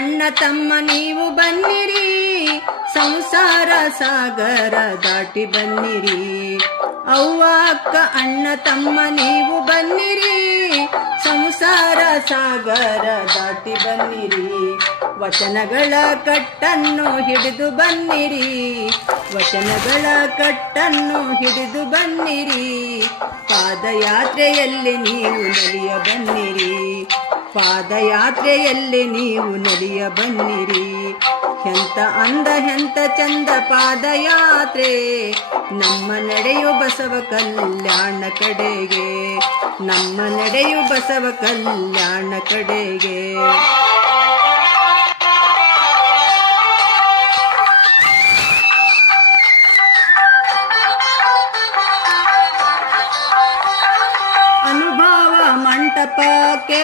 ಅಣ್ಣ ತಮ್ಮ ನೀವು ಬನ್ನಿರಿ, ಸಂಸಾರ ಸಾಗರ ದಾಟಿ ಬನ್ನಿರಿ. ಅವ್ವ ಅಕ್ಕ ಅಣ್ಣ ತಮ್ಮ ನೀವು ಬನ್ನಿರಿ, ಸಂಸಾರ ಸಾಗರ ದಾಟಿ ಬನ್ನಿರಿ. ವಚನಗಳ ಕಟ್ಟನ್ನು ಹಿಡಿದು ಬನ್ನಿರಿ, ವಚನಗಳ ಕಟ್ಟನ್ನು ಹಿಡಿದು ಬನ್ನಿರಿ. ಪಾದಯಾತ್ರೆಯಲ್ಲಿ ನೀವು ನಡೆಯ ಬನ್ನಿರಿ, ಪಾದಯಾತ್ರೆಯಲ್ಲಿ ನೀವು ನಡೆಯ ಬನ್ನಿರಿ. ಎಂತ ಅಂದ ಎಂತ ಚಂದ ಪಾದಯಾತ್ರೆ, ನಮ್ಮ ನಡೆಯು ಬಸವ ಕಲ್ಯಾಣ ಕಡೆಗೆ, ನಮ್ಮ ನಡೆಯು ಬಸವ ಕಲ್ಯಾಣ ಕಡೆಗೆ.